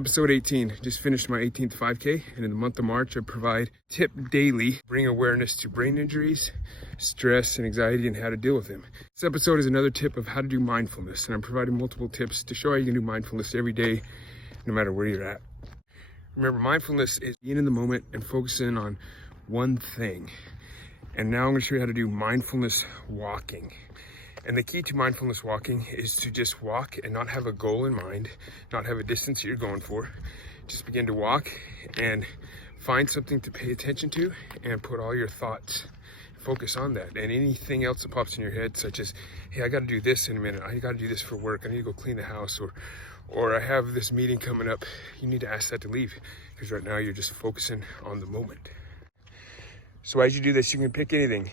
episode 18. Just finished my 18th 5K, and in the month of March, I provide tip daily, bring awareness to brain injuries, stress, and anxiety, and how to deal with them. This episode is another tip of how to do mindfulness, and I'm providing multiple tips to show how you can do mindfulness every day, no matter where you're at. Remember, mindfulness is being in the moment and focusing on one thing. And now I'm going to show you how to do mindfulness walking. And the key to mindfulness walking is to just walk and not have a goal in mind, not have a distance you're going for. Just begin to walk and find something to pay attention to and put all your thoughts, focus on that. And anything else that pops in your head, such as, hey, I got to do this in a minute. I got to do this for work. I need to go clean the house, or I have this meeting coming up. You need to ask that to leave, because right now you're just focusing on the moment. So as you do this, you can pick anything.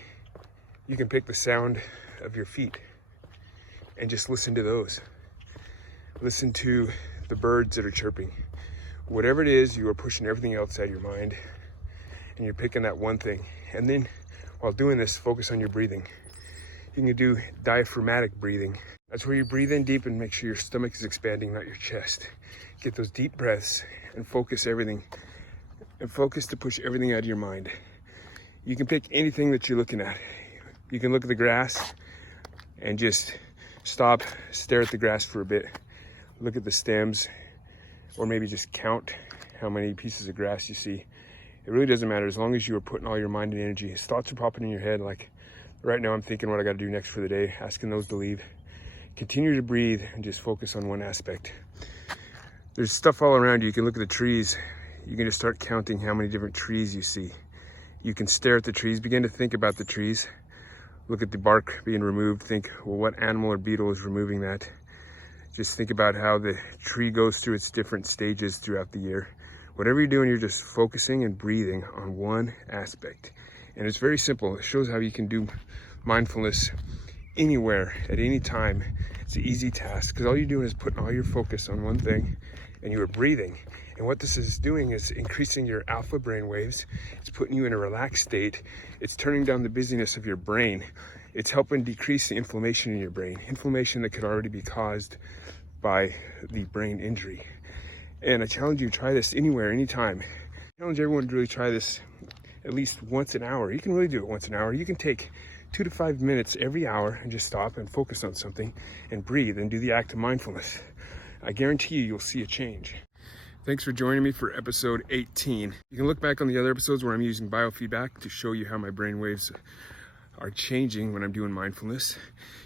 You can pick the sound of your feet and just listen to those. Listen to the birds that are chirping. Whatever it is, you are pushing everything else out of your mind and you're picking that one thing. And then while doing this, focus on your breathing. You can do diaphragmatic breathing. That's where you breathe in deep and make sure your stomach is expanding, not your chest. Get those deep breaths and focus everything. And focus to push everything out of your mind. You can pick anything that you're looking at. You can look at the grass and just stop, stare at the grass for a bit, look at the stems, or maybe just count how many pieces of grass you see. It really doesn't matter as long as you are putting all your mind and energy. As thoughts are popping in your head, like right now I'm thinking what I got to do next for the day, asking those to leave. Continue to breathe and just focus on one aspect. There's stuff all around you. You can look at the trees. You can just start counting how many different trees you see. You can stare at the trees, begin to think about the trees. Look at the bark being removed. Think, well, what animal or beetle is removing that? Just think about how the tree goes through its different stages throughout the year. Whatever you're doing, you're just focusing and breathing on one aspect. And it's very simple. It shows how you can do mindfulness anywhere, at any time. It's an easy task because all you're doing is putting all your focus on one thing and you are breathing. And what this is doing is increasing your alpha brain waves. It's putting you in a relaxed state. It's turning down the busyness of your brain. It's helping decrease the inflammation in your brain. Inflammation that could already be caused by the brain injury. And I challenge you to try this anywhere, anytime. I challenge everyone to really try this at least once an hour. You can really do it once an hour. You can take 2 to 5 minutes every hour and just stop and focus on something and breathe and do the act of mindfulness. I guarantee you'll see a change. Thanks for joining me for episode 18. You can look back on the other episodes where I'm using biofeedback to show you how my brain waves are changing when I'm doing mindfulness.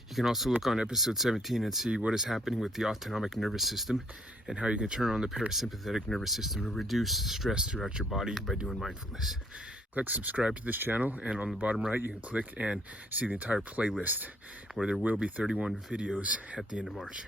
You can also look on episode 17 and see what is happening with the autonomic nervous system and how you can turn on the parasympathetic nervous system to reduce stress throughout your body by doing mindfulness. Click subscribe to this channel, and on the bottom right you can click and see the entire playlist where there will be 31 videos at the end of March.